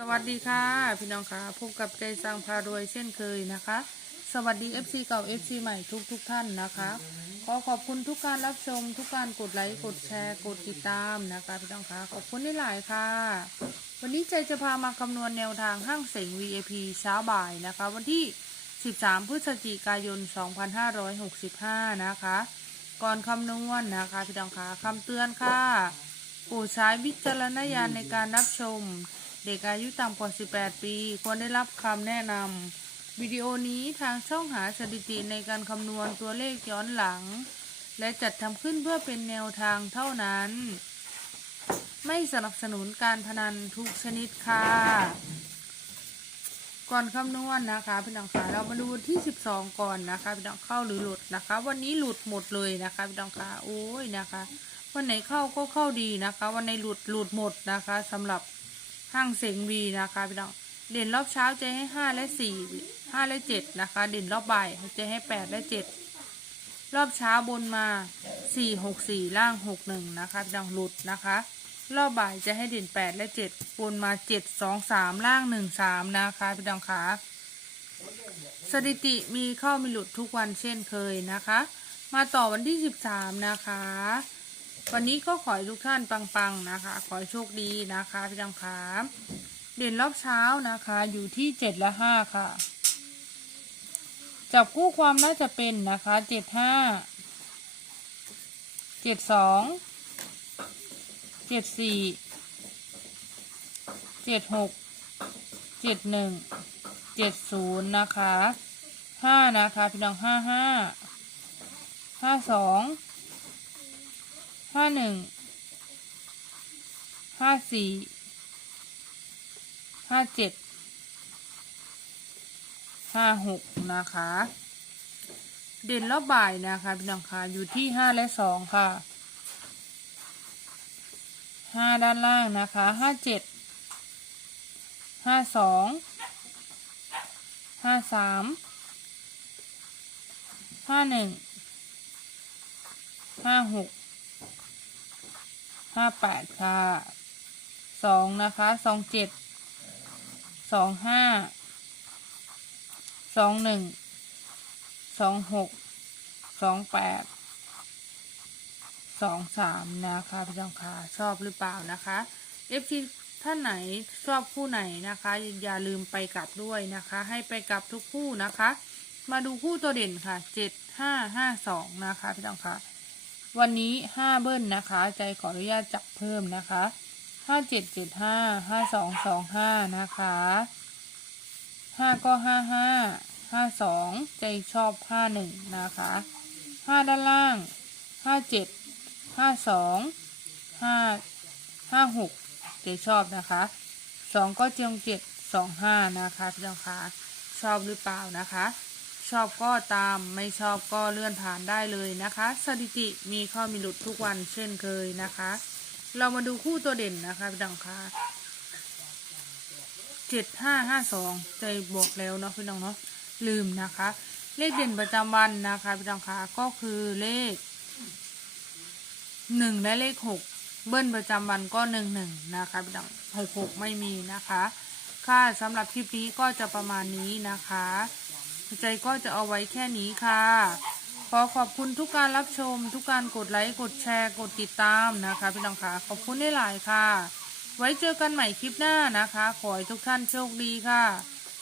สวัสดีค่ะ พี่น้องค่ะพบกับใจสร้างพารวยเช่นเคยนะคะ สวัสดี FC เก่า FC ใหม่ทุกทุกท่านนะคะ ขอขอบคุณทุกการรับชม ทุกการกดไลค์กดแชร์ กดติดตามนะคะ พี่น้องค่ะขอบคุณที่หลายค่ะ วันนี้ใจจะพามาคำนวณแนวทางห้างเสง VIP เช้าบ่ายนะคะ วันที่ 13 พฤศจิกายน 2565 นะคะ ก่อนคำนวณนะคะพี่น้องค่ะคำเตือนค่ะโปรดใช้วิจารณญาณในการรับชม เด็กอายุต่ำกว่า 18 ปี ควรได้รับคำแนะนำวิดีโอนี้ทางช่องหาสถิติในการคำนวณตัวเลขย้อนหลัง และจัดทำขึ้นเพื่อเป็นแนวทางเท่านั้น ไม่สนับสนุนการพนันทุกชนิดค่ะ ก่อนคำนวณนะคะพี่น้องคะเรามาดูที่ 12 ก่อนนะคะพี่น้องเข้าหรือหลุดนะคะ วันนี้หลุดหมดเลยนะคะพี่น้องคะโอ้ยนะคะ วันไหนเข้าก็เข้าดีนะคะ วันไหนหลุดหลุดหมดนะคะสำหรับ ห้างเสงวีนะคะพี่น้องเด่นรอบเช้าจะให้ห้าและสี่ห้าและเจ็ดนะคะ เด่นรอบบ่ายจะให้แปดและเจ็ดรอบเช้าบนมาสี่หกสี่ล่างหกหนึ่งนะคะพี่น้องหลุดนะคะ รอบบ่ายจะให้เด่นแปดและเจ็ดบนมาเจ็ดสองสามล่างหนึ่งสามนะคะพี่น้องคะสถิติมีเข้ามีหลุดทุกวันเช่นเคยนะคะ มาต่อวันที่สิบสามนะคะ วันนี้ก็ขอให้ทุกท่านปังๆนะคะ ขอโชคดีนะคะพี่น้องคะเด่นรอบเช้านะคะ อยู่ที่เจ็ดและห้าค่ะ จับคู่ความน่าจะเป็นนะคะเจ็ดห้าเจ็ดสองเจ็ดสี่เจ็ดหกเจ็ดหนึ่งเจ็ดศูนย์นะคะห้านะคะ พี่น้องห้าห้าห้าสอง ห้าหนึ่ง ห้าสี่ ห้าเจ็ด ห้าหกนะคะ เด่นรอบบ่ายนะคะพี่น้องคะอยู่ที่ห้าและสองค่ะ ห้าด้านล่างนะคะ ห้าเจ็ด ห้าสอง ห้าสาม ห้าหนึ่ง ห้าหก ห้าแปดค่ะสองนะคะสองเจ็ดสองห้าสองหนึ่งสองหกสองแปดสองสามนะคะพี่น้องค่ะชอบหรือเปล่านะคะเอฟซีท่านไหนชอบคู่ไหนนะคะ อย่าลืมไปกลับด้วยนะคะ ให้ไปกลับทุกคู่นะคะ มาดูคู่ตัวเด่นค่ะเจ็ดห้าห้าสองนะคะพี่น้องค่ะ วันนี้ห้าเบิ้ลนะคะ ใจขออนุญาตจับเพิ่มนะคะห้าเจ็ดเจ็ดห้าห้าสองสองห้านะคะห้าก็ห้าห้าห้าสองใจชอบห้าหนึ่งนะคะห้าด้านล่างห้าเจ็ดห้าสองห้าห้าหกใจชอบนะคะสองก็เจียงเจ็ดสองห้านะคะพี่น้องคะชอบหรือเปล่านะคะ ชอบก็ตามไม่ชอบก็เลื่อนผ่านได้เลยนะคะ สถิติมีข้อมีหลุดทุกวันเช่นเคยนะคะ เรามาดูคู่ตัวเด่นนะคะพี่น้องคะเจ็ดห้าห้าสองใจบอกแล้วเนาะพี่น้องเนาะลืมนะคะ เลขเด่นประจำวันนะคะพี่น้องคะก็คือเลขหนึ่งและเลขหกเบิ้ลประจำวันก็หนึ่งหนึ่งนะคะพี่น้องหกหกไม่มีนะคะ ค่ะสำหรับคลิปนี้ก็จะประมาณนี้นะคะ ใจก็จะเอาไว้แค่นี้ค่ะ ขอขอบคุณทุกการรับชม ทุกการกดไลค์ กดแชร์ กดติดตามนะคะ พี่น้องค่ะ ขอบคุณได้หลายค่ะ ไว้เจอกันใหม่คลิปหน้านะคะ ขอให้ทุกท่านโชคดีค่ะ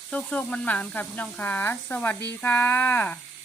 โชคโชคมันหมานค่ะพี่น้องค่ะ สวัสดีค่ะ